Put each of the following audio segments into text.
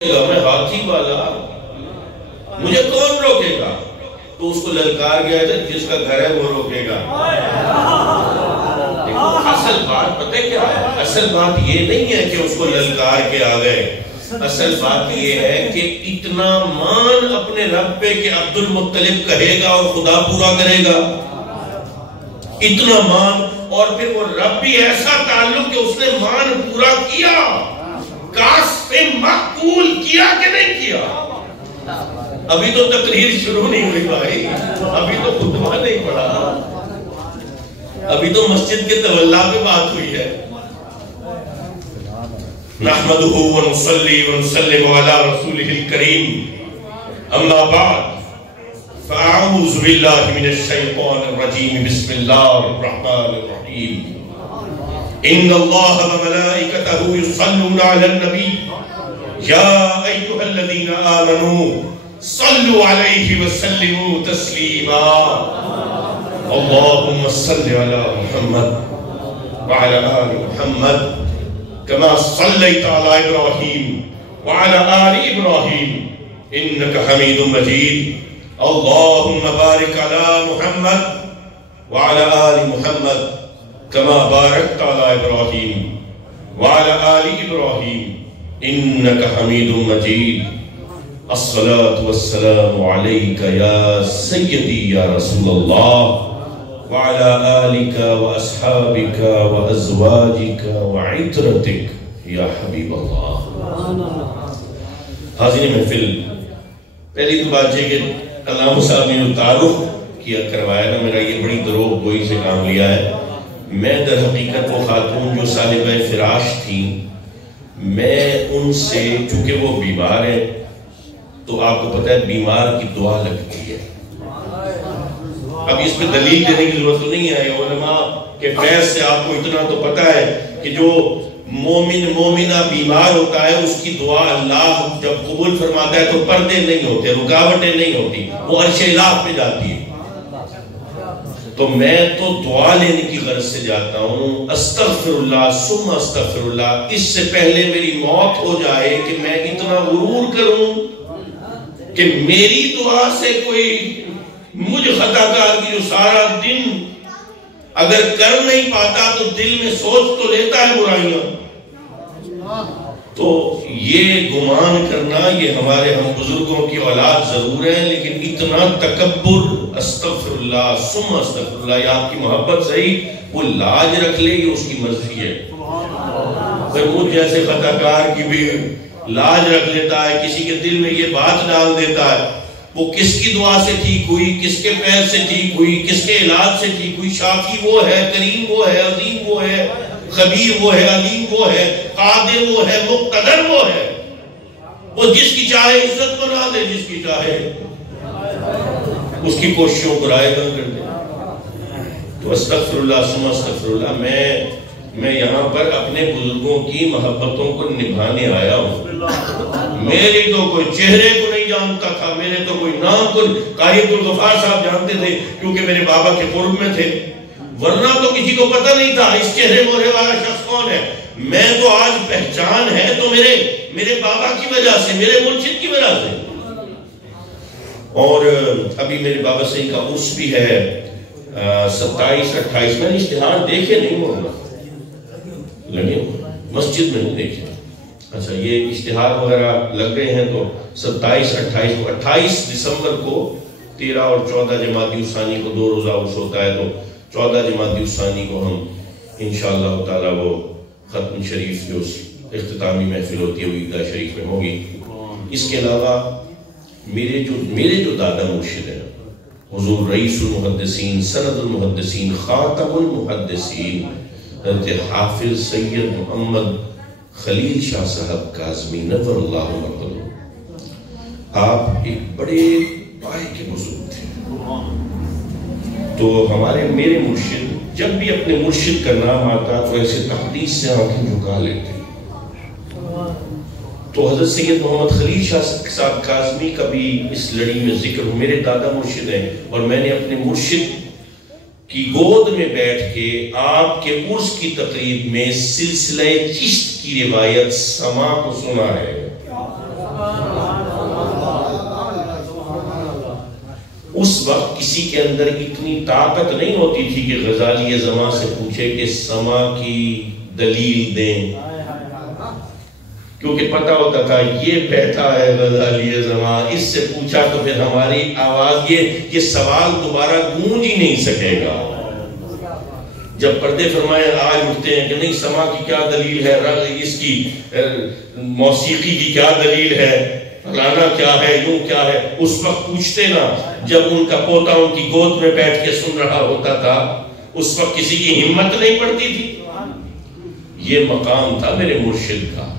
میں ہاتھی والا، مجھے کون روکے گا؟ تو اس کو للکار گیا تھا، جس کا گھر ہے وہ روکے گا۔ اصل بات پتہ کیا ہے؟ اصل بات یہ نہیں ہے کہ اس کو للکار کے آ گئے، اصل بات یہ ہے کہ اتنا مان اپنے رب پہ کہ عبد المطلب کہے گا اور خدا پورا کرے گا، اتنا مان، اور پھر وہ رب بھی ایسا تعلق کہ اس نے مان پورا کیا، کاس پہ مقبول کیا کہ نہیں کیا؟ ابھی تو تقریر شروع نہیں ہوئی بھائی، ابھی تو خطبہ نہیں پڑھا، ابھی تو مسجد کے تولا پہ بات ہوئی ہے۔ نحمدہ ونصلی ونسلم علی رسولہ الکریم، اما بعد فاعوذ باللہ من الشیطان الرجیم، بسم اللہ الرحمن الرحیم۔ ان اللہ وملائکتہ یصلون علی النبی یا ایھا الذین آمنوا صلوا علیہ وسلموا تسلیما۔ اللہم صل علی محمد وعلی آل محمد کما صلیت علی ابراہیم وعلی آل ابراہیم انک حمید مجید۔ اللہم بارک علی محمد وعلی آل محمد کما بارکت علی ابراہیم وعلی آل ابراہیم انک حمید مجید۔ الصلاة والسلام علیک یا سیدی یا رسول اللہ وعلی آلک واصحابک وازواجک وعطرتک یا حبیب اللہ۔ حاضرین محفل، پہلی تو بات ہے کہ علامہ صاحب نے جو تعارف کیا کروایا نا، میرا یہ بڑی دروغ گوئی سے کام لیا ہے۔ میں در حقیقت وہ خاتون جو صاحبہ فراش تھیں، میں ان سے، چونکہ وہ بیمار ہے تو آپ کو پتہ ہے بیمار کی دعا لگتی ہے۔ اب اس پہ دلیل دینے کی ضرورت تو نہیں ہے، علماء کے فیض سے آپ کو اتنا تو پتہ ہے کہ جو مومنہ بیمار ہوتا ہے اس کی دعا اللہ جب قبول فرماتا ہے تو پردے نہیں ہوتے، رکاوٹیں نہیں ہوتی، وہ عرش الہ پہ جاتی ہے۔ تو میں تو دعا لینے کی غرض سے جاتا ہوں، استغفر اللہ ثم استغفر اللہ، اس سے پہلے میری موت ہو جائے کہ میں اتنا غرور کروں کہ میری دعا سے کوئی مجھ خطا کار کی جو سارا دن اگر کر نہیں پاتا تو دل میں سوچ تو لیتا ہے برائیاں، تو یہ گمان کرنا یہ ہمارے ہم بزرگوں کی اولاد ضرور ہے، لیکن اتنا تکبر، استغفر اللہ ثم استغفر اللہ، یہ آپ کی محبت صحیح، وہ لاج رکھ لے یہ اس کی مرضی ہے۔ اگر مجھ جیسے خطا کار کی بھی لاج رکھ لیتا ہے، کسی کے دل میں یہ بات ڈال دیتا ہے، وہ کس کی دعا سے ٹھیک ہوئی، کس کے پیر سے ٹھیک ہوئی، کس کے علاج سے ٹھیک ہوئی، شافی وہ ہے، کریم وہ ہے، عظیم وہ ہے، خبیر وہ ہے، علیم وہ ہے، قادر وہ ہے، مقتدر وہ ہے، وہ جس کی چاہے عزت بنا دے، جس کی چاہے اس کی کوششوں کو رائے بند کر دے۔ تو استغفر اللہ ثم استغفر اللہ، میں یہاں پر اپنے بزرگوں کی محبتوں کو نبھانے آیا ہوں۔ میری تو کوئی چہرے کو نہیں جانتا تھا، میرے تو کوئی نام کو، قاری عبدالغفار صاحب جانتے تھے کیونکہ میرے بابا کے قرب میں تھے، ورنہ تو کسی کو پتہ نہیں تھا اس چہرے مورے والا شخص کون ہے۔ میں تو آج پہچان ہے تو میرے بابا کی وجہ سے، میرے مرشد کی وجہ سے۔ اور ابھی میرے بابا صحیح کا عرس بھی ہے 27-28، میں نے اشتہار دیکھے نہیں ہوگا، لگے مسجد میں نہیں دیکھے، اچھا یہ اشتہار وغیرہ لگ رہے ہیں تو 27-28 دسمبر کو 13 اور 14 جمادی الثانی کو 2 روزہ عرس ہوتا ہے، تو 14 جمادی الثانی کو ہم انشاءاللہ تعالی وہ ختم شریف جو اختتامی محفل ہوتی ہے وہ عیدگاہ شریف میں ہوگی۔ اس کے علاوہ میرے جو دادا مرشد ہیں، حضور رئیس المحدثین، سند المحدثین، خاتم المحدثین، حضرت حافظ سید محمد خلیل شاہ صاحب کاظمی نور اللہ مرقدہ، آپ ایک بڑے پائے کے بزرگ تھے۔ تو میرے مرشد جب بھی اپنے مرشد کا نام آتا تو ایسے تقدیس سے آنکھیں جھکا لیتے۔ تو حضرت سید محمد خلیل شاہ صاحب کاظمی کا بھی اس لڑی میں ذکر ہوں، میرے دادا مرشد ہیں، اور میں نے اپنے مرشد کی گود میں بیٹھ کے آپ کے عرس کی تقریب میں سلسلہ چشت کی روایت سما کو سنا ہے۔ وقت کسی کے اندر اتنی طاقت نہیں ہوتی تھی کہ غزالی زماں سے پوچھے کہ سما کی دلیل دیں، کیونکہ پتہ ہوتا تھا یہ بیٹھا ہے غزالی زماں، اس سے پوچھا تو پھر ہماری آواز یہ سوال دوبارہ گونج ہی نہیں سکے گا۔ جب پردے فرمائے آج اٹھتے ہیں کہ نہیں سما کی کیا دلیل ہے، اس کی موسیقی کی کیا دلیل ہے، فلانا کیا ہے، یوں کیا ہے، اس وقت پوچھتے نا جب ان کا پوتا ان کی گود میں بیٹھ کے سن رہا ہوتا تھا، اس وقت کسی کی ہمت نہیں پڑتی تھی۔ یہ مقام تھا میرے مرشد کا۔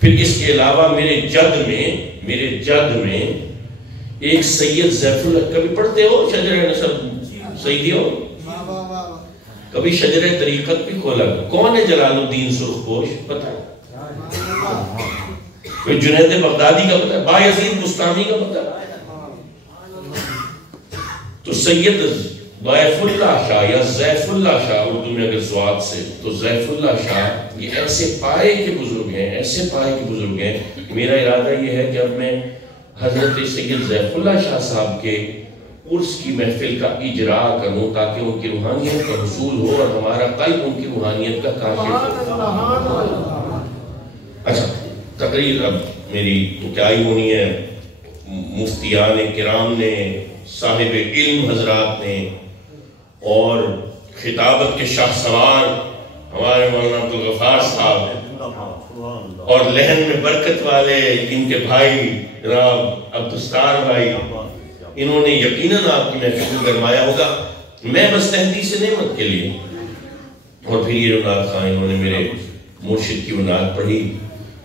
پھر اس کے علاوہ میرے جد میں ایک سید زیف اللہ، کبھی پڑھتے ہو شجر نسب سیدی ہو، کبھی شجر طریقت بھی کھولا؟ کون ہے جلال الدین سرخپوش؟ پتہ ہے؟ کوئی جنید بغدادی کا پتہ ہے؟ بایزید بستانی کا پتہ ہے؟ تو سید ضیف اللہ شاہ یا زیف اللہ شاہ، اردو میں اگر سواد سے تو زیف اللہ شاہ، یہ ایسے پائے کے بزرگ ہیں، میرا ارادہ یہ ہے کہ اب میں حضرت سید زیف اللہ شاہ صاحب کے عرس کی محفل کا اجرا کروں تاکہ ان کی روحانیت کا حصول ہو اور ہمارا قلب ان کی روحانیت کا کاشف ہو۔ اچھا، تقریر اب میری تو کیا ہی ہونی ہے، مفتیان کرام نے، صاحب علم حضرات نے، اور خطابت کے شاہ سوار ہمارے مولانا عبدالغفار صاحب، اور لہن میں برکت والے ان کے بھائی جناب عبدالستار بھائی، انہوں نے یقیناً آپ کی محفل کو گرمایا ہوگا۔ میں بس تحدیث نعمت کے لیے، اور پھر یہ نعت خواہ انہوں نے میرے مرشد کی وہ نعت پڑھی،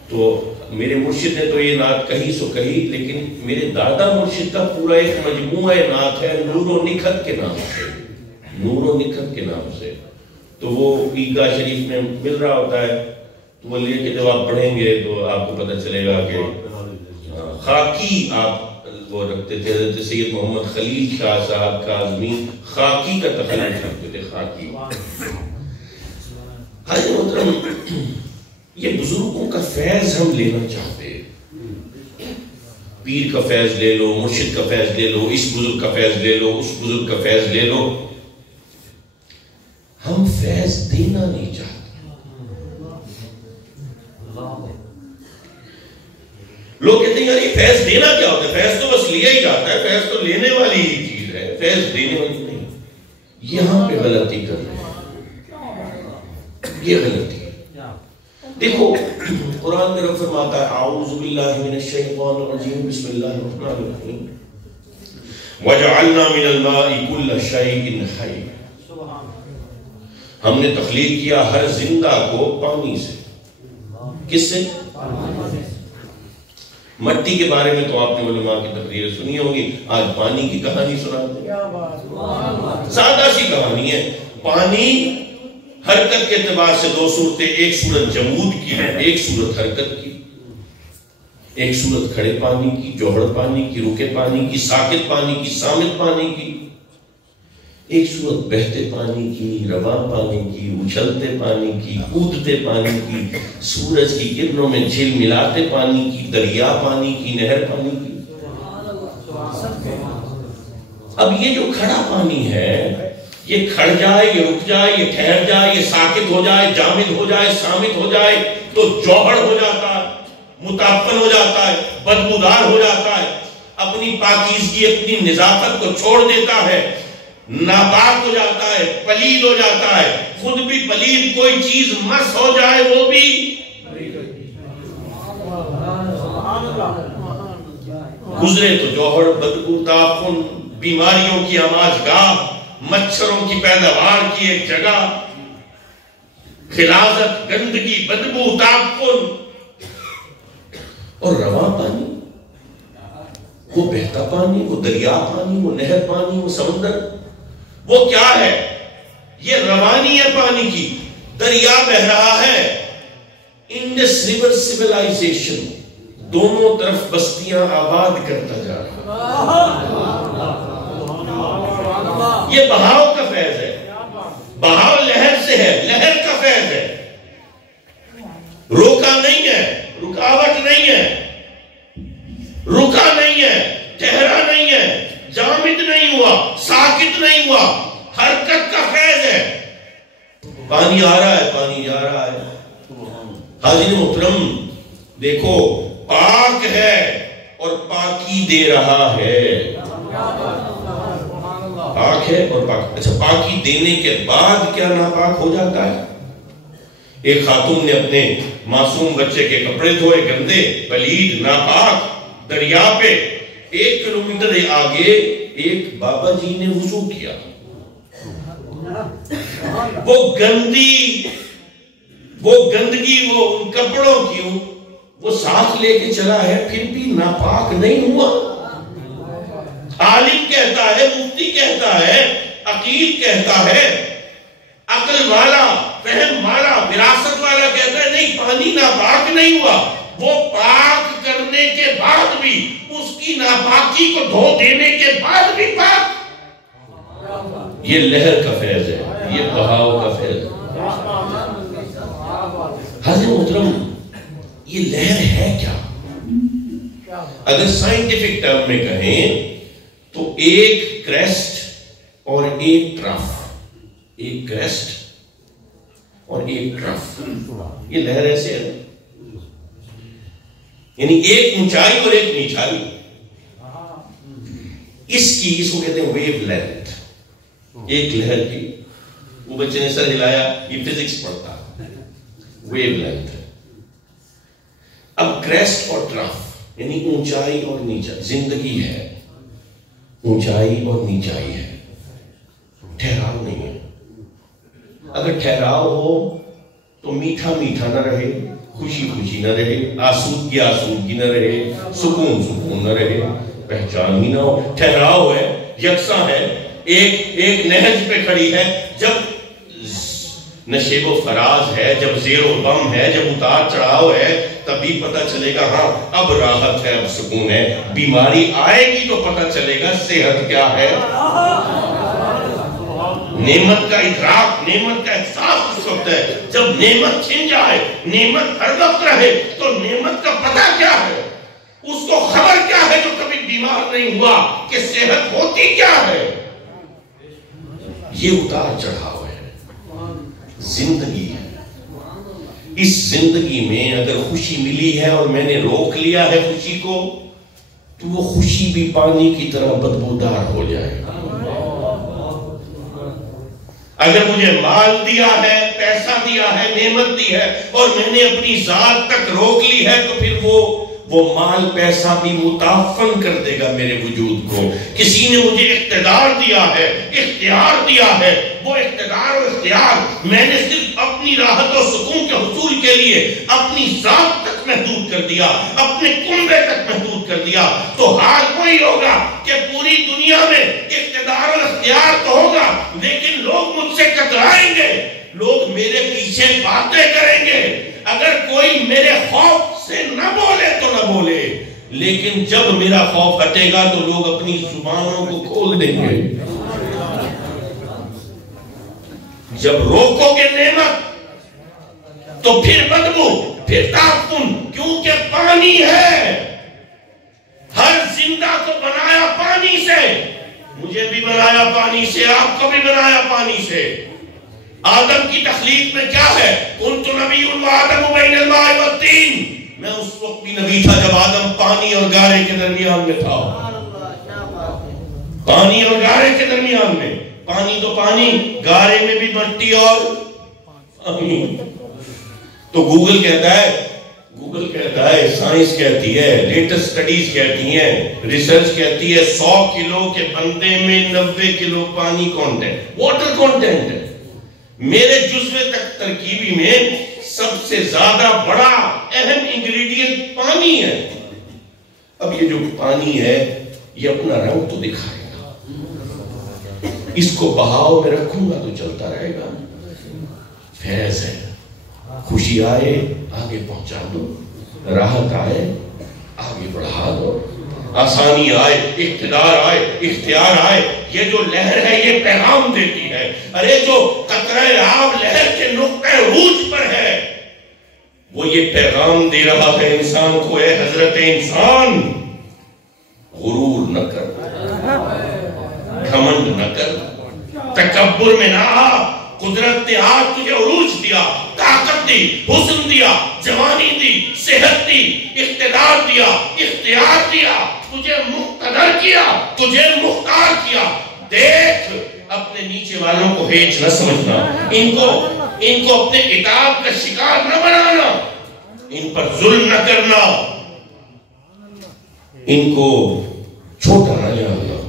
تو میرے مرشد نے تو یہ نعت کہی سو کہی، لیکن میرے دادا مرشد کا پورا ایک مجموعہ نعت ہے نور و نکھت کے نام سے، نور و نکھت کے نام سے، تو وہ عیدگاہ شریف میں مل رہا ہوتا ہے، تو وہ لے کے جب آپ پڑھیں گے تو آپ کو پتہ چلے گا کہ خاکی آپ وہ رکھتے تھے۔ حضرت سید محمد خلیل شاہ صاحب کاظمی خاکی کا تخلیق رکھتے تھے، خاکی۔ حاجی محترم، یہ بزرگوں کا فیض ہم لینا چاہتے ہیں، پیر کا فیض لے لو، مرشد کا فیض لے لو، اس بزرگ کا فیض لے لو، اس بزرگ کا فیض لے لو، ہم فیض دینا نہیں چاہتے۔ لوگ کہتے ہیں یار یہ فیض دینا کیا ہوتا ہے؟ فیض تو بس لیا ہی جاتا ہے، فیض تو لینے والی ہی چیز ہے، فیض دینے والی نہیں۔ یہاں پہ غلطی کر رہے ہیں، یہ غلطی ہے۔ دیکھو قرآن میں رب فرماتا ہے اعوذ باللہ من الشیطان الرجیم بسم اللہ الرحمن الرحیم وَجَعَلْنَا مِنَ الْمَاءِ كُلَّ شَيْءٍ حَيٍّ، ہم نے تخلیق کیا ہر زندہ کو پانی سے۔ کس سے؟ مٹی کے بارے میں تو آپ نے علماء کی تقریر سنی ہوگی، آج پانی کی کہانی سناتے ہیں، سادہ سی کہانی ہے۔ پانی حرکت کے اعتبار سے دو صورتیں، ایک صورت جمود کی ہے، ایک صورت حرکت کی، ایک صورت کھڑے پانی کی، جوہر پانی کی، رکے پانی کی، ساکت پانی کی، سامت پانی کی، ایک صورت بہتے پانی کی، رواں پانی کی، اچھلتے پانی کی، کودتے پانی کی، سورج کی کرنوں میں جھل ملاتے پانی کی، دریا پانی کی، نہر پانی کی۔ اب یہ جو کھڑا پانی ہے، یہ کھڑ جائے، یہ رک جائے، یہ ٹھہر جائے، یہ ساکت ہو جائے، جامد ہو جائے، سامت ہو جائے تو جوہر ہو جاتا ہے، متعفن ہو جاتا ہے، بدبودار ہو جاتا ہے، اپنی پاکیزگی، اپنی نظافت کو چھوڑ دیتا ہے، ناپاک ہو جاتا ہے، پلید ہو جاتا ہے۔ خود بھی پلید، کوئی چیز مس ہو جائے وہ بھی گزرے تو جوہر، بدبو، تعفن، بیماریوں کی آماج گاہ، مچھروں کی پیداوار کی ایک جگہ، خلاظت، گندگی، بدبو، تعفن۔ اور رواں پانی، وہ بہتا پانی، وہ دریا پانی، وہ نہر پانی، وہ سمندر، وہ کیا ہے؟ یہ روانی ہے پانی کی، دریا بہ رہا ہے۔ انڈس ریور سیولائزیشن دونوں طرف بستیاں آباد کرتا جا رہا ہے، یہ بہاؤ کا فیض ہے، بہاؤ لہر سے ہے، لہر کا فیض ہے، روکا نہیں ہے، رکاوٹ نہیں ہے، رکا نہیں ہے، ٹھہرا نہیں ہے، جامد نہیں ہوا، پانی آ رہا ہے، پانی جا رہا ہے۔ حاضرین محترم دیکھو، پاک ہے اور پاکی دے رہا ہے، پاک ہے اور پاک۔ اچھا، پاکی دینے کے بعد کیا ناپاک ہو جاتا ہے؟ ایک خاتون نے اپنے معصوم بچے کے کپڑے دھوئے، گندے، پلید، ناپاک، دریا پہ 1 کلومیٹر آگے ایک بابا جی نے وضو کیا، وہ گندگی وہ ان کپڑوں کی وہ ساتھ لے کے چلا ہے، پھر بھی ناپاک نہیں ہوا۔ عالم کہتا ہے، مفتی کہتا ہے، عقیل کہتا ہے، عقل والا، فہم والا، وراثت والا کہتا ہے نہیں، پانی ناپاک نہیں ہوا، وہ پاک کرنے کے بعد بھی، اس کی ناپاکی کو دھو دینے کے بعد بھی پاک۔ یہ لہر کا فیض ہے، یہ بہاؤ کا فیض ہے۔ حضرت محترم، یہ لہر ہے کیا؟ اگر سائنٹیفک ٹرم میں کہیں تو ایک کریسٹ اور ایک ٹرف، ایک کریسٹ اور ایک ٹرف، یہ لہر ایسے ہے، یعنی ایک اونچائی اور ایک نیچائی۔ اس کو کہتے ہیں ویو لینتھ، ایک لہر کی۔ وہ بچے نے سر ہلایا، یہ فزکس پڑھتا ہے، ویو لینتھ۔ اب کریسٹ اور ٹرف یعنی اونچائی اور نیچائی، زندگی ہے، اونچائی اور نیچائی ہے، ٹھہراؤ نہیں ہے۔ اگر ٹھہراؤ ہو تو میٹھا میٹھا نہ رہے، خوشی خوشی نہ رہے، آسودگی آسودگی نہ رہے، سکون سکون نہ رہے، پہچان ہی نہ ہو۔ ٹھہراؤ ہے، یکساں ہے، ایک نہج پہ کھڑی ہے۔ جب نشیب و فراز ہے، جب زیر و بم ہے، جب اتار چڑھاؤ ہے، تبھی پتہ چلے گا ہاں اب راحت ہے، اب سکون ہے۔ بیماری آئے گی تو پتہ چلے گا صحت کیا ہے۔ نعمت کا ادراک، نعمت کا احساس اس وقت ہے جب نعمت چھن جائے، نعمت ہر وقت رہے تو نعمت کا پتہ کیا ہے، اس کو خبر کیا ہے جو کبھی بیمار نہیں ہوا کہ صحت ہوتی کیا ہے۔ یہ اتار چڑھاؤ ہے، زندگی ہے۔ اس زندگی میں اگر خوشی ملی ہے اور میں نے روک لیا ہے خوشی کو، تو وہ خوشی بھی پانی کی طرح بدبودار ہو جائے گا۔ اگر مجھے مال دیا ہے، پیسہ دیا ہے، نعمت دی ہے اور میں نے اپنی ذات تک روک لی ہے، تو پھر وہ مال پیسہ بھی متعفن کر دے گا میرے وجود کو۔ کسی نے مجھے اقتدار دیا ہے، اختیار دیا ہے، وہ اقتدار اور اختیار میں نے صرف اپنی راحت و سکون کے حصول کے لیے اپنی ذات تک محدود کر دیا، اپنے کنبے تک محدود کر دیا، تو حال کوئی ہوگا کہ پوری دنیا میں اقتدار اور اختیار تو ہوگا، لیکن لوگ مجھ سے کترائیں گے، لوگ میرے پیچھے باتیں کریں گے۔ اگر کوئی میرے خوف سے نہ بولے تو نہ بولے، لیکن جب میرا خوف ہٹے گا تو لوگ اپنی زبانوں کو کھول دیں گے۔ جب روکو گے نعمت تو پھر بدبو، پھر تعفن، کیونکہ پانی ہے۔ ہر زندہ کو بنایا پانی سے، مجھے بھی بنایا پانی سے، آپ کو بھی بنایا پانی سے۔ آدم کی تخلیق میں کیا ہے؟ کنت نبی وآدم بین الماء والطین، میں اس وقت بھی نبی تھا جب آدم پانی اور گارے کے درمیان میں تھا۔ پانی اور گارے کے درمیان میں، پانی تو پانی، گارے میں بھی مٹی اور پانی۔ تو گوگل کہتا ہے، سائنس کہتی ہے، لیٹسٹ سٹڈیز کہتی ہیں، ریسرچ کہتی ہے 100 کلو کے بندے میں 90 کلو پانی کانٹینٹ، واٹر کانٹینٹ ہے۔ میرے جزوے تک ترکیبی میں سب سے زیادہ بڑا اہم انگریڈینٹ پانی ہے۔ اب یہ جو پانی ہے یہ اپنا رنگ تو دکھائے گا، اس کو بہاؤ میں رکھوں گا تو چلتا رہے گا۔ فیض ہے، خوشی آئے آگے پہنچا دو، راحت آئے آگے بڑھا دو، آسانی آئے، اقتدار آئے، اختیار آئے، یہ جو لہر ہے یہ پیغام دیتی ہے۔ ارے جو قطرہ آب لہر کے نقطہ عروج پر ہے، وہ یہ پیغام دے رہا ہے انسان کو، اے حضرت انسان، غرور نہ کر، گھمنڈ نہ کر، تکبر میں نہ آ، قدرت نے آج تجھے عروج دیا، طاقت دی، حسن دیا، جوانی دی، صحت دی، اقتدار دیا، اختیار دیا، تجھے مقتدر کیا، تجھے مختار کیا. دیکھ اپنے نیچے والوں کو ہیچ نہ سمجھنا، ان کو اپنے عتاب کا شکار نہ بنانا، ان پر ظلم نہ کرنا، ان کو چھوٹا نہ جاننا.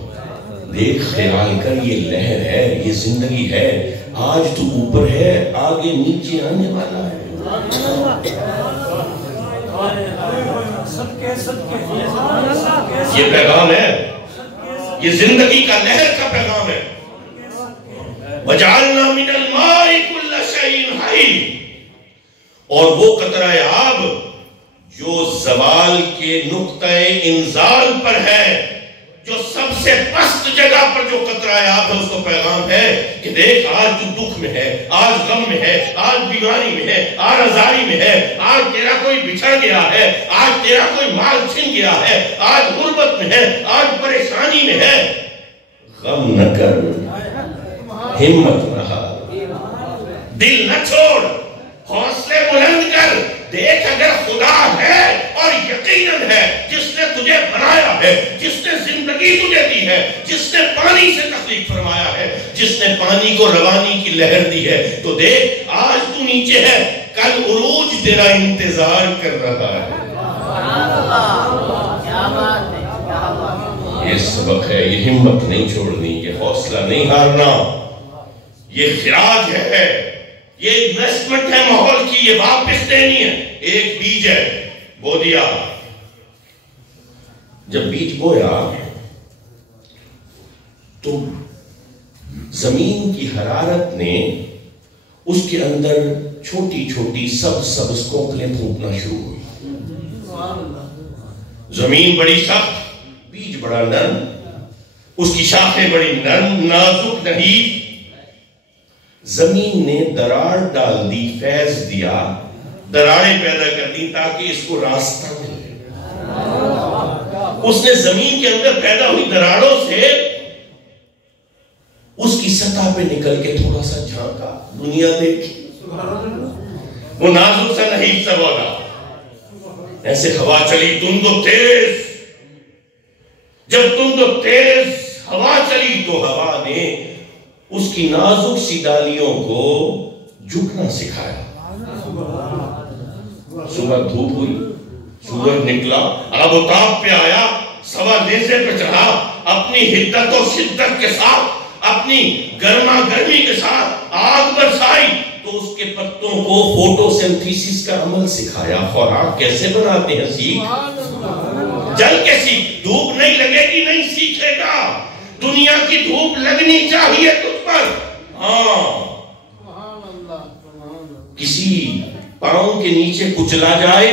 دیکھ خیال کر یہ لہر ہے، یہ زندگی ہے، آج تو اوپر ہے، آگے نیچے آنے والا ہے. یہ پیغام ہے، یہ زندگی کا لہر کا پیغام ہے. وَجَعَلْنَا مِنَ الْمَاءِ كُلَّ شَيْءٍ حَيٍّ. اور وہ قطرہ آب جو زوال کے نقطہ انزال پر ہے، جو سب سے پست جگہ پر جو قطرہ آب ہے، اس کو پیغام ہے کہ دیکھ آج تو دکھ میں ہے، آج غم میں ہے، آج بیماری میں ہے، آج ازاری میں ہے، آج تیرا کوئی بچھڑ گیا ہے، آج تیرا کوئی مال چھن گیا ہے، آج غربت میں ہے، آج پریشانی میں ہے. غم نہ کر، ہمت نہ ہار، دل نہ چھوڑ، حوصلے بلند کر. دیکھ اگر خدا ہے اور یقیناً ہے، جس نے تجھے بنایا ہے، جس نے زندگی تجھے دی ہے، جس نے پانی سے تخلیق فرمایا ہے، جس نے پانی کو روانی کی لہر دی ہے، تو دیکھ آج تو نیچے ہے، کل عروج تیرا انتظار کر رہا ہے. یہ سبق ہے، یہ ہمت نہیں چھوڑنی، یہ حوصلہ نہیں ہارنا، یہ خراج ہے، یہ انویسٹمنٹ ہے ماحول کی، یہ واپس دینی ہے. ایک بیج ہے، بو دیا. جب بیج بویا تو زمین کی حرارت نے اس کے اندر چھوٹی چھوٹی سبز کوکلیں پھوٹنا شروع ہوئی. زمین بڑی سخت، بیج بڑا نرم، اس کی شاخیں بڑی نرم نازک نہیں. زمین نے دراڑ ڈال دی، فیض دیا، دراڑیں پیدا کر دی تاکہ اس کو راستہ ملے. اس نے زمین کے اندر پیدا ہوئی دراڑوں سے اس کی سطح پہ نکل کے تھوڑا سا جھانکا، دنیا دیکھی. وہ نازک سا نہیں سا ہوگا، ایسے ہوا چلی تند و تیز. جب تند و تیز ہوا چلی تو ہوا نے اس کی نازک سی ڈالیوں کو جھکنا سکھایا. صبح دھوپ ہوئی، سورج نکلا، اب تاب پہ آیا، سوا نیزے پہ چڑھا، اپنی حدت و شدت کے ساتھ، اپنی گرما گرمی کے ساتھ آگ برسائی تو اس کے پتوں کو فوٹو سنتھیسس کا عمل سکھایا. خوراک کیسے بناتے ہیں سیکھ، جل کے سیکھ. دھوپ نہیں لگے گی نہیں سیکھے گا. دنیا کی دھوپ لگنی چاہیے تجھ پر. ہاں، کسی پاؤں کے نیچے کچلا جائے.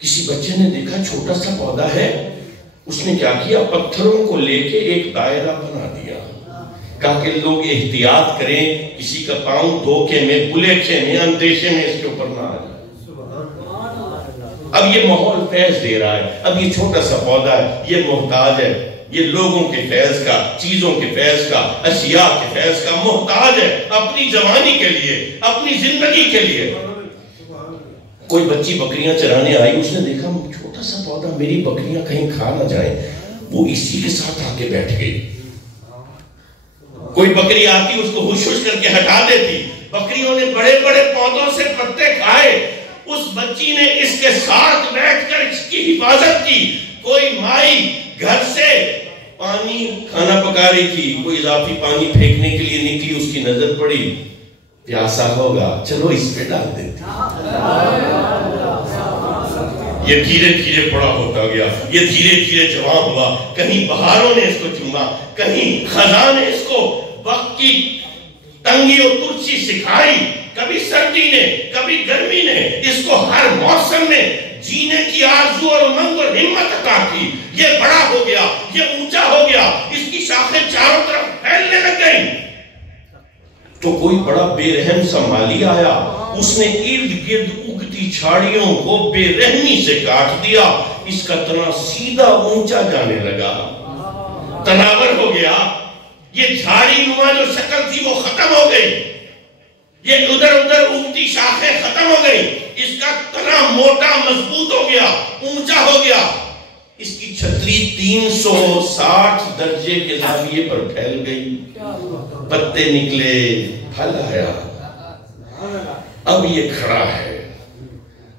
کسی بچے نے دیکھا چھوٹا سا پودا ہے، اس نے کیا کیا، پتھروں کو لے کے ایک دائرہ بنا دیا. کہا کہ لوگ احتیاط کریں کسی کا پاؤں دھوکے میں، بلیکھے میں، اندیشے میں اس کے اوپر نہ آ جائے. اب یہ ماحول فیض دے رہا ہے، اب یہ چھوٹا سا پودا ہے، یہ محتاج ہے، یہ لوگوں کے فیض کا، چیزوں کے فیض کا، اشیاء کے فیض کا محتاج ہے، اپنی جوانی کے لیے، اپنی زندگی کے لیے. کوئی بچی بکریاں چرانے آئی، اس نے دیکھا چھوٹا سا پودا، میری بکریاں کہیں کھا نہ جائیں، وہ اسی کے ساتھ آ کے بیٹھ گئی. کوئی بکری آتی اس کو ہوش ہوش کر کے ہٹا دیتی. بکریوں نے بڑے بڑے پودوں سے پتے کھائے، اس بچی نے اس کے ساتھ بیٹھ کر اس کی حفاظت کی. کوئی مائی گھر سے پانی کھانا پکا رہی تھی، کوئی اضافی پانی پھینکنے کے لیے نکلی، اس کی نظر پڑی، پیاسا ہوگا، چلو اس پہ ڈال دیتے. یہ دھیرے دھیرے بڑا ہوتا گیا، یہ دھیرے دھیرے جوان ہوا. کہیں بہاروں نے اس کو چوما، کہیں خزاں نے اس کو وقت کی تنگی اور ترسی سکھائی. کبھی سردی نے، کبھی گرمی نے اس کو ہر موسم میں جینے کی آرزو اور امنگ اور ہمت عطا کی. یہ بڑا ہو گیا، یہ اونچا ہو گیا، اس کی شاخیں چاروں طرف پھیلنے لگ گئی. تو کوئی بڑا بے رحم سا مالی آیا، اس نے ارد گرد اگتی چھاڑیوں کو بے رحمی سے کاٹ دیا. اس کا تنا سیدھا اونچا جانے لگا، تناور ہو گیا. یہ جھاڑی نما جو شکل تھی وہ ختم ہو گئی، یہ ادھر ادھر اگتی شاخیں ختم ہو گئی، اس کا تنا موٹا مضبوط ہو گیا، اونچا ہو گیا، اس کی چھتری 360 درجے کے زاویے پر پھیل گئی، پتے نکلے، پھل آیا، اب یہ کھڑا ہے،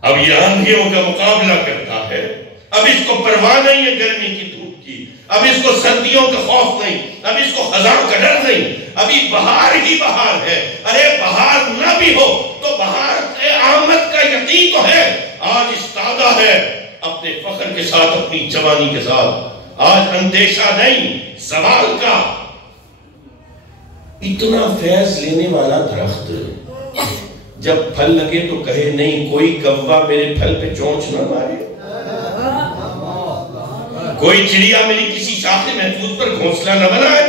اب یہ آندھیوں کا مقابلہ کرتا ہے، اب اس کو پرواہ نہیں ہے گرمی کی دھوپ کی، اب اس کو سردیوں کا خوف نہیں، اب اس کو خزاں کا ڈر نہیں، ابھی بہار ہی بہار ہے، ارے بہار نہ بھی ہو تو بہار آمد کا یقین تو ہے، آج استادہ ہے اپنے فخر کے ساتھ، اپنی جوانی کے ساتھ، آج اندیشہ نہیں سوال کا۔ اتنا فیض لینے والا درخت جب پھل لگے تو کہے نہیں کوئی کوا میرے پھل پہ چونچ نہ مارے، کوئی چڑیا میری کسی شاخ محفوظ پر گھونسلہ نہ بنائے،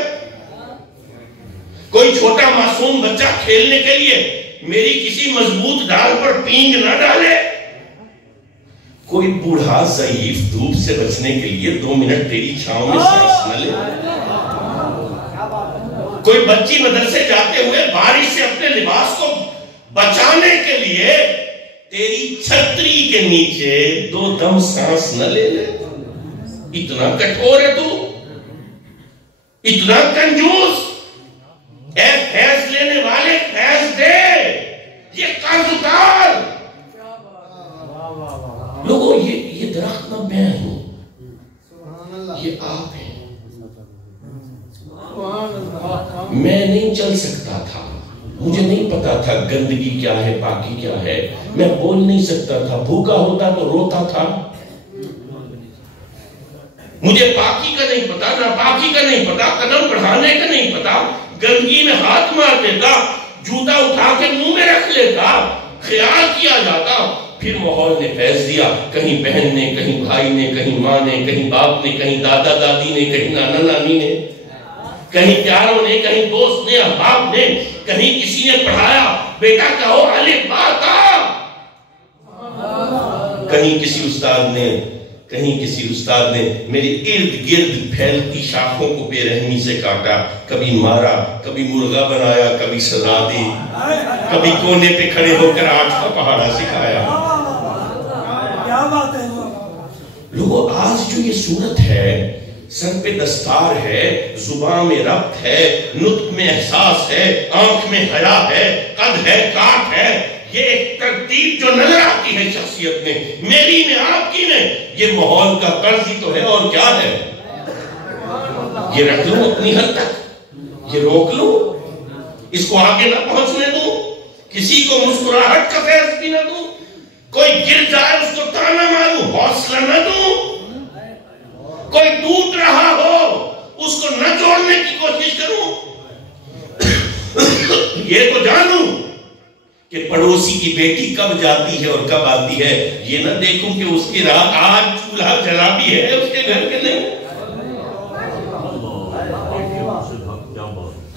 کوئی چھوٹا معصوم بچہ کھیلنے کے لیے میری کسی مضبوط ڈال پر پینگ نہ ڈالے، کوئی بوڑھا ضعیف دھوپ سے بچنے کے لیے 2 منٹ تیری چھاؤں میں سانس نہ لے، کوئی بچی مدرسے جاتے ہوئے بارش سے اپنے لباس کو بچانے کے لیے تیری چھتری کے نیچے 2 دم سانس نہ لے لے۔ اتنا کٹھور ہے تو، اتنا کنجوس، اے فیض لینے والے فیض دے، یہ قرض اتار۔ لوگوں یہ درخت نہ میں ہوں، یہ آپ ہیں، میں نہیں چل سکتا تھا، مجھے نہیں پتا تھا گندگی کیا ہے پاکی کیا ہے، میں بول نہیں سکتا تھا، بھوکا ہوتا تو روتا تھا، مجھے پاکی کا نہیں پتا، نہ پاکی کا نہیں پتا، قدم بڑھانے کا نہیں پتا، گندگی میں ہاتھ مار دیتا، جوتا اٹھا کے منہ میں رکھ لیتا، خیال کیا جاتا، پھر ماحول نے فیض دیا، کہیں بہن نے، کہیں بھائی نے، کہیں ماں نے، کہیں باپ نے، کہیں دادا دادی نے، کہیں نانا نانی نے، کہیں پیاروں نے، کہیں دوست نے، احباب نے، کہیں کسی نے پڑھایا، بیٹا کہو الف با تا، کہیں کسی استاد نے میری ارد گرد پھیلتی شاخوں کو بے رحمی سے کاٹا، کبھی مارا، کبھی مرغا بنایا، کبھی سزا دی، کبھی کونے پہ کھڑے ہو کر 8 کا پہاڑا سکھایا۔ لوگوں آج جو یہ صورت ہے، سر پہ دستار ہے، زبان میں ربط ہے، نطق میں احساس ہے، آنکھ میں حیا ہے، قد ہے، کاٹ ہے، یہ ایک ترتیب جو نظر آتی ہے شخصیت میں، میری میں، آپ کی میں، یہ ماحول کا قرض ہی تو ہے، اور کیا ہے؟ یہ رکھ لوں اپنی حد تک، یہ روک لوں، اس کو آگے نہ پہنچنے دوں، کسی کو مسکراہٹ کا فیض بھی نہ دوں، کوئی گر جائے اس کو تانا ماروں، حوصلہ نہ دوں، کوئی ٹوٹ رہا ہو اس کو نہ جوڑنے کی کوشش کروں، یہ تو جانوں کہ پڑوسی کی بیٹی کب جاتی ہے اور کب آتی ہے، یہ نہ دیکھوں کہ اس کی راہ آج چولہا جلا بھی ہے اس کے گھر کے نہیں۔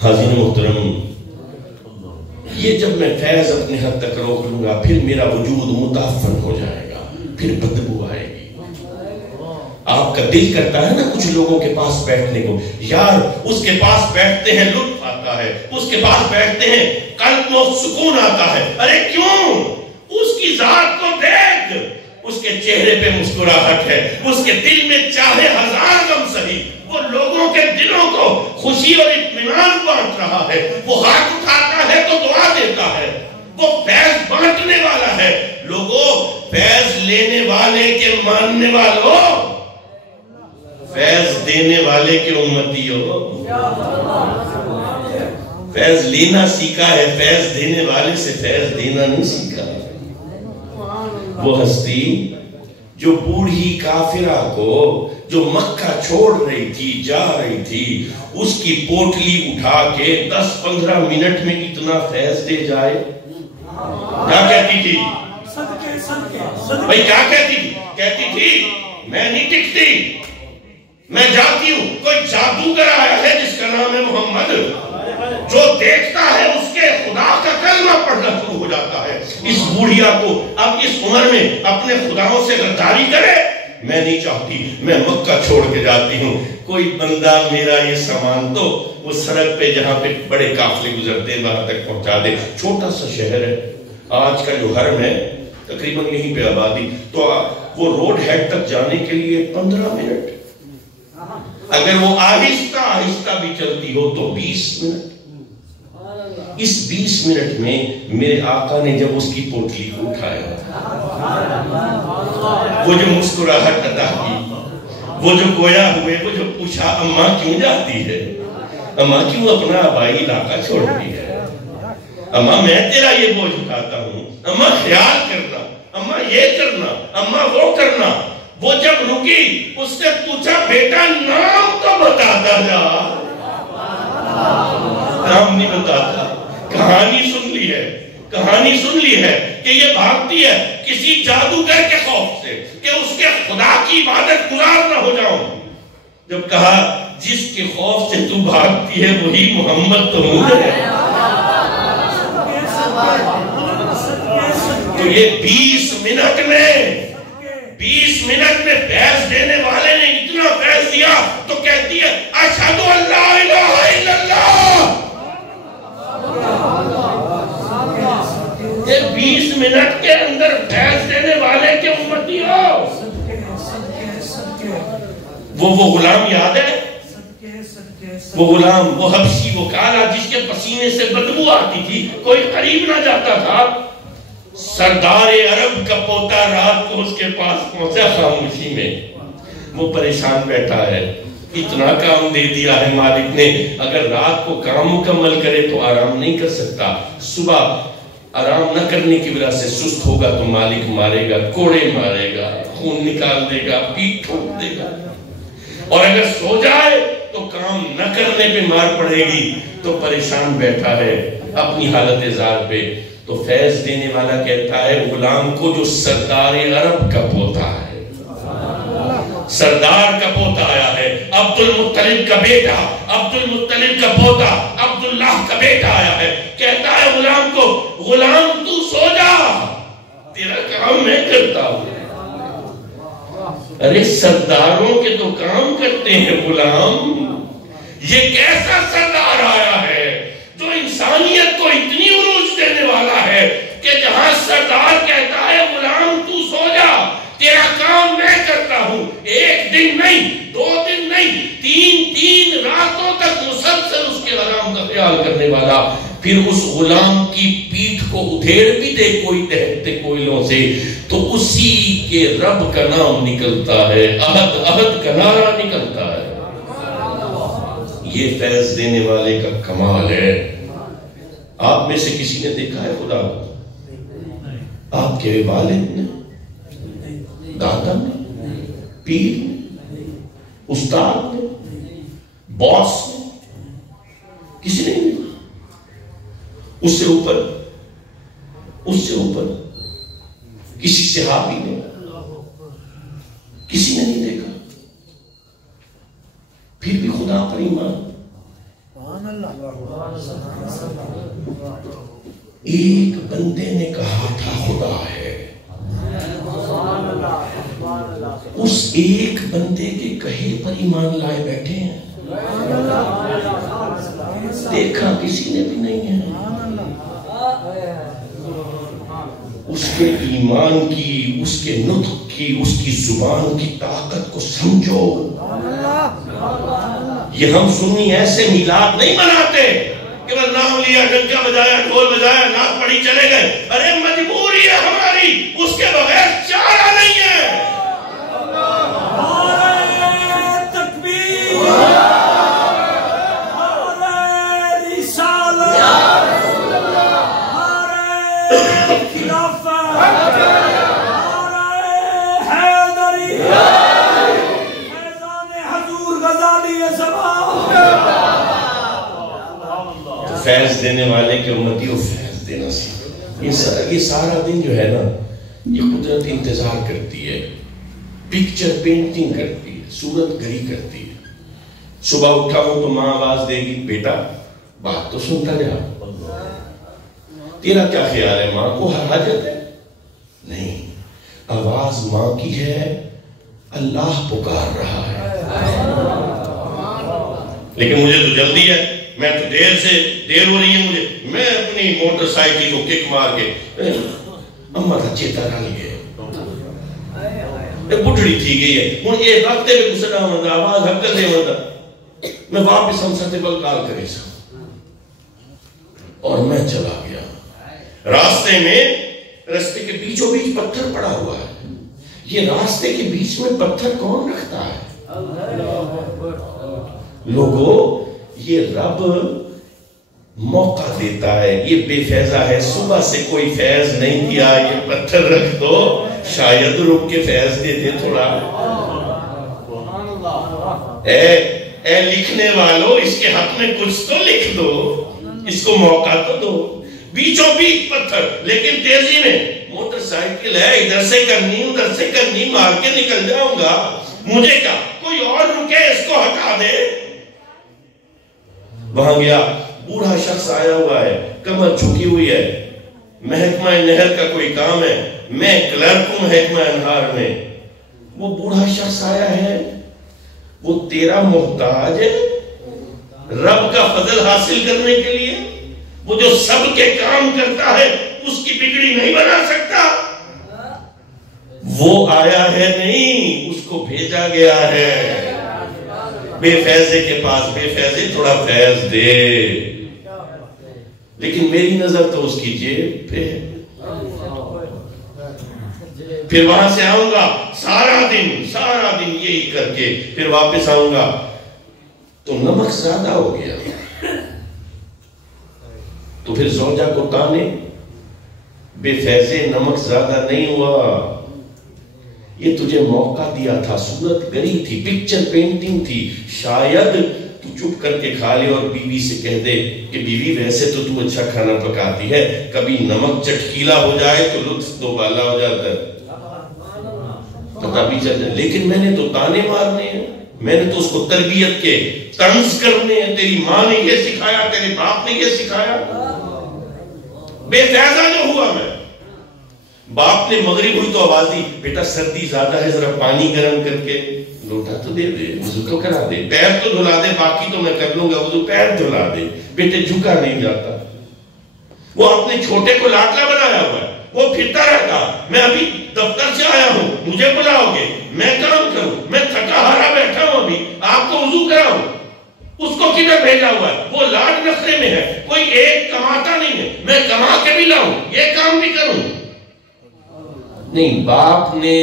حاضرین محترم، یہ جب میں فیض اپنے حد تک روک لوں گا، پھر میرا وجود متعفن ہو جائے گا، پھر بدبو آئے گی۔ آپ کا دل کرتا ہے نا کچھ لوگوں کے پاس بیٹھنے کو، یار اس کے پاس بیٹھتے ہیں لطف آتا ہے، اس کے پاس بیٹھتے ہیں قلب کو سکون آتا ہے، ارے کیوں؟ اس کی ذات کو دیکھ، اس کے چہرے پہ مسکراہٹ ہے، اس کے دل میں چاہے 1000 غم سہی، وہ لوگوں کے دلوں کو خوشی اور اطمینان بانٹ رہا ہے، وہ ہاتھ اٹھاتا ہے تو دعا دیتا ہے، وہ فیض بانٹنے والا ہے۔ لوگوں، فیض لینے والے کے ماننے والوں، فیض دینے والے کے امتی ہو، فیض لینا سیکھا ہے، فیض دینے والے سے فیض دینا نہیں سیکھا۔ وہ ہستی جو بوڑھی کافرہ کو جو مکہ چھوڑ رہی تھی، جا رہی تھی، اس کی پوٹلی اٹھا کے 10-15 منٹ میں اتنا فیض دے جائے، کیا کہتی تھی؟ بھائی کیا کہتی تھی؟ کہتی تھی میں نہیں ٹکتی، میں جاتی ہوں، کوئی جادوگر آیا ہے جس کا نام ہے محمد، جو دیکھتا ہے اس کے خدا کا کلمہ پڑھنا شروع ہو جاتا ہے۔ اس بوڑھیا کو اب اس عمر میں اپنے خداؤں سے غداری کرے، میں نہیں چاہتی، میں مکہ چھوڑ کے جاتی ہوں، کوئی بندہ میرا یہ سامان تو وہ سڑک پہ جہاں پہ بڑے قافلے گزرتے ہیں وہاں تک پہنچا دے۔ چھوٹا سا شہر ہے، آج کا جو حرم ہے تقریباً یہیں پہ آبادی، تو وہ روڈ ہیڈ تک جانے کے لیے 15 منٹ، اگر وہ آہستہ آہستہ بھی چلتی ہو تو 20 منٹ۔ اس 20 منٹ میں میرے آقا نے جب اس کی پوٹلی کو اٹھایا، وہ جو مسکراہٹ عطا کی، وہ جو گویا ہوئے، وہ جو پوچھا اماں کیوں جاتی ہے، اماں کیوں اپنا آبائی علاقہ چھوڑتی ہے، اماں میں تیرا یہ بوجھ اٹھاتا ہوں، اماں خیال کرنا، اماں یہ کرنا، اماں وہ کرنا۔ وہ جب رکی اس سے پوچھا بیٹا نام تو بتاتا جا، نام نہیں بتاتا۔ کہانی سن لی ہے، کہانی سن لی ہے کہ یہ بھاگتی ہے کسی جادوگر کے خوف سے کہ اس کے خدا کی عبادت گزار نہ ہو جاؤں۔ جب کہا جس کے خوف سے تو بھاگتی ہے وہی محمد تو ہوں ہے، تو یہ 20 منٹ میں فیض دینے والے نے اتنا فیض دیا تو کہتی ہے اشہد ان لا الہ الا اللہ۔ یہ 20 منٹ کے اندر فیض دینے والے کے امتی ہو۔ وہ غلام یاد ہے، وہ غلام، وہ حبشی، وہ کالا جس کے پسینے سے بدبو آتی تھی، کوئی قریب نہ جاتا تھا۔ سردار عرب کا پوتا رات کو اس کے پاس پہنچا خاموشی میں، وہ پریشان بیٹھا ہے، اتنا کام دے دیا ہے مالک نے، اگر رات کو کام مکمل کرے تو آرام نہیں کر سکتا، صبح آرام نہ کرنے کی وجہ سے سست ہوگا تو مالک مارے گا، کوڑے مارے گا، خون نکال دے گا، پیٹ ٹھوک دے گا، اور اگر سو جائے تو کام نہ کرنے پہ مار پڑے گی، تو پریشان بیٹھا ہے اپنی حالت زار پہ۔ تو فیض دینے والا کہتا ہے غلام کو جو سردار عرب کا پوتا ہے، سردار کا پوتا آیا ہے، عبد المطلب کا بیٹا، عبد المطلب کا پوتا، عبداللہ کا بیٹا آیا ہے، کہتا ہے غلام کو غلام تو سو جا، تیرا کام میں کرتا ہوں۔ ارے سرداروں کے تو کام کرتے ہیں غلام، یہ کیسا سردار آیا ہے جو انسانیت کو اتنی عروج دینے والا ہے کہ جہاں سردار کہتا ہے غلام تو سو جا، تیرا کام میں کرتا ہوں، ایک دن نہیں، 2 دن نہیں، 3 راتوں تک مسلسل اس کے غلام کا خیال کرنے والا، پھر اس غلام کی پیٹھ کو ادھیڑ بھی دے کوئی دہتے کوئلوں سے تو اسی کے رب کا نام نکلتا ہے، احد احد کا نعرہ نکلتا ہے۔ یہ فیض دینے والے کا کمال ہے۔ آپ میں سے کسی نے دیکھا ہے خدا کو؟ آپ کے والد نے، دادا نے، پیر نے، استاد نے، باس نے، کسی نے نہیں؟ اس سے اوپر کسی صحابی نے، کسی نے نہیں دیکھا، پھر بھی خدا پر ایمان۔ ایک بندے نے کہا تھا خدا ہے، اس ایک بندے کے کہے پر ایمان لائے بیٹھے ہیں، دیکھا کسی نے بھی نہیں ہے۔ اس کے ایمان کی، اس کے نطق کی، اس کی زبان کی طاقت کو سمجھو۔ یہ ہم سنی ایسے میلاد نہیں مناتے کہ بس نام لیا، ڈنکا بجایا، ڈھول بجایا، نعت پڑھی چلے گئے۔ ارے مجبوری ہے ہماری، اس کے بغیر چارہ نہیں ہے۔ فیض دینے والے کے امتیوں فیض دینا سیکھو۔ یہ سارا دن جو ہے نا، یہ قدرت انتظار کرتی ہے، پکچر پینٹنگ کرتی ہے، صورت گری کرتی ہے۔ صبح اٹھا ہوں تو ماں آواز دے گی، بیٹا بات تو سنتا جا، تیرا کیا خیال ہے، ماں کو حاجت ہے؟ نہیں، آواز ماں کی ہے، اللہ پکار رہا ہے. لیکن مجھے تو جلدی ہے, میں تو دیر ہو رہی ہے مجھے. میں اپنی موٹر سائیکل کو کک مار کے اماں کا چیتا رہ گئے, بڑھڑی تھی گئی ہے ہوں یہ رکھتے ہوئے گسنا ہوتا آواز حق دے ہوتا. میں واپس ہم ستے بل کال کرے سا اور میں چلا گیا. راستے کے بیچوں بیچ پتھر پڑا ہوا ہے. یہ راستے کے بیچ میں پتھر کون رکھتا ہے؟ لوگو, یہ رب موقع دیتا ہے. یہ بے فیضہ ہے, صبح سے کوئی فیض نہیں دیا, یہ پتھر رکھ دو, شاید رک کے فیض دے دے تھوڑا. اے لکھنے والوں, اس کے حق میں کچھ تو لکھ دو, اس کو موقع تو دو. بیچوں بیچ پتھر, لیکن تیزی میں. موٹر سائیکل ہے, ادھر سے کرنی ادھر سے کرنی, مار کے نکل جاؤں گا. مجھے کیا کوئی اور رکے, اس کو ہٹا دے. وہاں گیا, بوڑھا شخص آیا ہوا ہے, کمر جھکی ہوئی ہے. محکمہ نہر کا کوئی کام ہے, میں کلرک ہوں محکمہ انہار میں. وہ بوڑھا شخص آیا ہے, وہ تیرا محتاج ہے رب کا فضل حاصل کرنے کے لیے. وہ جو سب کے کام کرتا ہے اس کی بگڑی نہیں بنا سکتا. وہ آیا ہے نہیں, اس کو بھیجا گیا ہے. بے فیضے کے پاس, بے فیضے تھوڑا فیض دے. لیکن میری نظر تو اس کی جیب پہ ہے. پھر وہاں سے آؤں گا, سارا دن یہی کر کے پھر واپس آؤں گا تو نمک زیادہ ہو گیا. تو پھر زوجہ کو تانے, بے فیضے نمک زیادہ نہیں ہوا, یہ تجھے موقع دیا تھا, صورت گری تھی, پکچر پینٹنگ تھی, شاید تو چپ کر کے کھا لے اور بیوی سے کہہ دے کہ بیوی ویسے تو تو اچھا کھانا پکاتی ہے, کبھی نمک چٹکیلا ہو جائے تو لطف دوبالا ہو جاتا ہے, پتہ بھی چل جائے. لیکن میں نے تو تانے مارنے ہیں, میں نے تو اس کو تربیت کے طنز کرنے ہیں. تیری ماں نے یہ سکھایا, تیرے باپ نے یہ سکھایا. بے فیضہ جو ہوا میں, باپ نے مغرب ہوئی تو آواز دی, بیٹا سردی زیادہ ہے, ذرا پانی گرم کر کے لوٹا تو دے دے, وضو تو کرا دے, پیر تو دھلا دے, باقی تو میں کر لوں گا, وضو پیر دھلا دے. بیٹے جھکا نہیں جاتا. وہ اپنے چھوٹے کو لاڈلا بنایا ہوا ہے, وہ پھرتا رہتا. میں ابھی دفتر سے آیا ہوں, مجھے بلاؤ گے, میں کام کروں, میں تھکا ہارا بیٹھا ہوں, ابھی آپ کو وضو کراؤں. اس کو کدھر بھیجا ہوا ہے, وہ لاڈ نخرے میں ہے, کوئی ایک کماتا نہیں ہے, میں کما کے بھی لاؤں, یہ کام بھی کروں. نہیں, باپ نے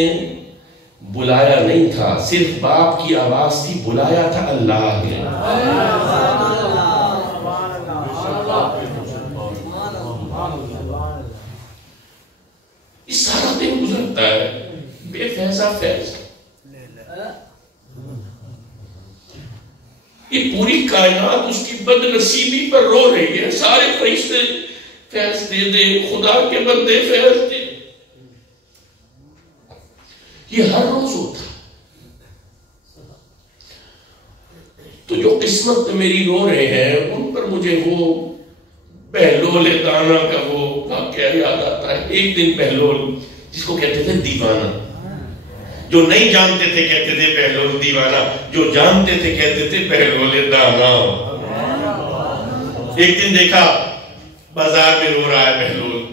بلایا نہیں تھا, صرف باپ کی آواز تھی, بلایا تھا اللہ نے. اس سارا دن گزرتا ہے بے فیضہ فیض. یہ پوری کائنات اس کی بد نصیبی پر رو رہی ہے. سارے فرشتے فیض دے دے, خدا کے بندے فیض دے. یہ ہر روز ہوتا. تو جو قسمت میری رو رہے ہیں ان پر مجھے وہ بہلول دانا کا وہ واقعہ یاد آتا ہے. ایک دن بہلول, جس کو کہتے تھے دیوانہ, جو نہیں جانتے تھے کہتے تھے بہلول دیوانہ, جو جانتے تھے کہتے تھے بہلول دانا. ایک دن دیکھا بازار میں رو رہا ہے بہلول,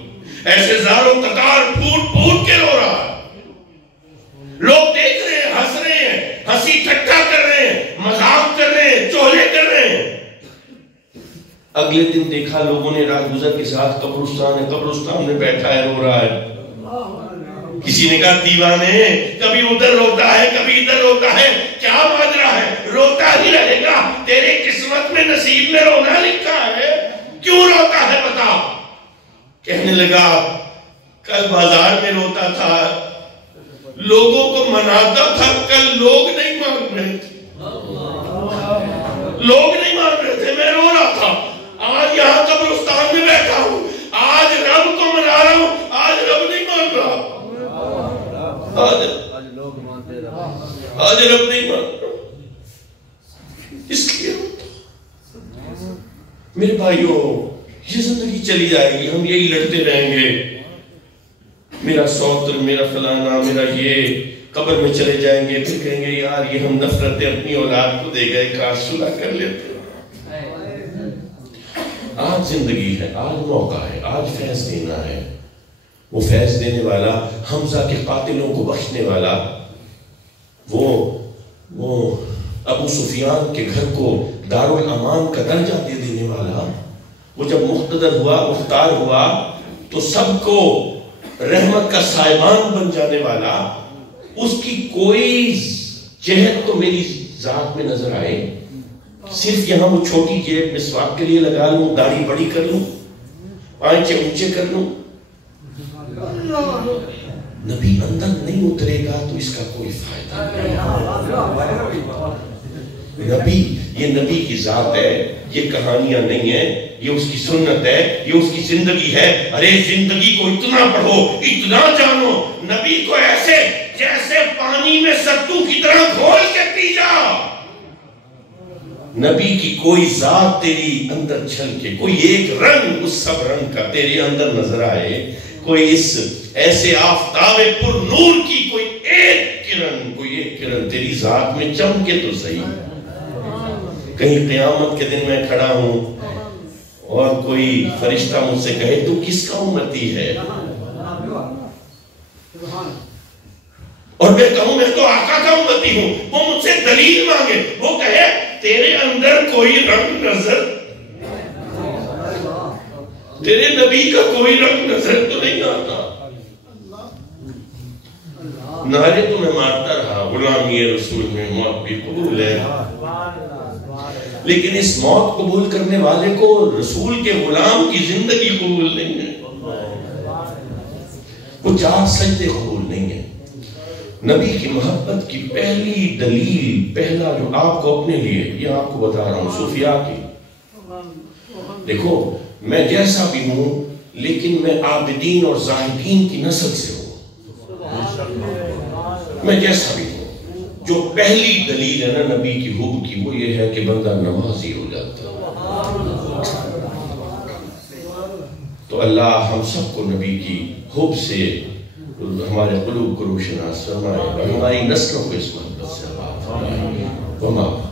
ایسے زاروں قطار پھوٹ پھوٹ کے رو رہا ہے. لوگ دیکھ رہے ہیں, ہنس رہے ہیں, ہنسی ٹھٹھا کر رہے ہیں, مذاق کر رہے ہیں, چولے کر رہے ہیں. اگلے دن دیکھا لوگوں نے راہ گزر کے ساتھ قبرستان ہے, قبرستان میں بیٹھا ہے, رو رہا ہے. کسی نے کہا دیوانے, کبھی ادھر روتا ہے کبھی ادھر روتا ہے, کیا ماجرا ہے؟ روتا ہی رہے گا, تیرے قسمت میں نصیب میں رونا لکھا ہے, کیوں روتا ہے بتا. کہنے لگا کل بازار میں روتا تھا, لوگوں کو مناتا تھا, کل لوگ نہیں مان رہے تھے, لوگ نہیں مان رہے تھے, میں رو رہا تھا. آج یہاں قبرستان میں بیٹھا ہوں, آج رب کو منا رہا ہوں, آج رب نہیں مان رہا, آج رب نہیں مان رہا. اس لیے میرے بھائیوں, یہ زندگی چلی جائے گی, ہم یہی لڑتے رہیں گے, میرا سوتر, میرا فلانا, میرا یہ, قبر میں چلے جائیں گے، پھر کہیں گے یار یہ ہم نفرتیں اپنی اولاد کو دے گئے، کاش صلح کر لیتے۔ آج زندگی ہے، آج موقع ہے، آج فیض دینا ہے۔ وہ فیض دینے والا، حمزہ کے قاتلوں کو بخشنے والا، وہ ابو سفیان کے گھر کو دارالامان کا درجہ دے دینے والا، وہ جب مقتدر ہوا، مختار ہوا تو سب کو رحمت کا سائبان بن جانے والا، اس کی کوئی جہت تو میری ذات میں نظر آئے؟ صرف یہاں وہ چھوٹی جیب مسواک کے لیے لگا لوں، داڑھی بڑی کر لوں، آنچے اونچے کر لوں، نبی اندر نہیں اترے گا تو اس کا کوئی فائدہ نہیں۔ نبی، یہ نبی کی ذات ہے، یہ کہانیاں نہیں ہیں، یہ اس کی سنت ہے، یہ اس کی زندگی ہے۔ ارے زندگی کو اتنا پڑھو، اتنا جانو، نبی کو ایسے جیسے پانی میں ستو کی طرح گھول کے پی جا۔ نبی کی کوئی ذات تیری اندر چھل کے، کوئی ایک رنگ اس سب رنگ کا تیرے اندر نظر آئے، کوئی اس ایسے آفتاب پر نور کی کوئی ایک کرن تیری ذات میں چمکے تو صحیح۔ کہیں قیامت کے دن میں کھڑا ہوں اور کوئی فرشتہ مجھ سے کہے تو کس کا امتی ہے، اور میں کہوں میں تو آقا کا امتی ہوں، وہ مجھ سے دلیل مانگے، وہ کہے تیرے اندر کوئی رنگ نظر، تیرے نبی کا کوئی رنگ نظر تو نہیں آتا۔ نعرے تو میں مارتا رہا، غلامی رسول میں موت بھی قبول ہے، لیکن اس موت قبول کرنے والے کو رسول کے غلام کی زندگی قبول نہیں ہے، وہ 4 سجدے قبول نہیں ہے۔ نبی کی محبت کی پہلی دلیل، پہلا جو آپ کو اپنے لیے، یہ آپ کو بتا رہا ہوں صوفیاء کی، دیکھو میں جیسا بھی ہوں لیکن میں عابدین اور زاہدین کی نسل سے ہوں، میں جیسا بھی ہوں۔ جو پہلی دلیل ہے نا نبی کی حب کی، وہ یہ ہے کہ بندہ نمازی ہو جاتا ہے۔ تو اللہ ہم سب کو نبی کی حب سے ہمارے قلوب کو روشناس فرمائے، ہماری نسلوں کو اس محبت سے آباد فرمائے۔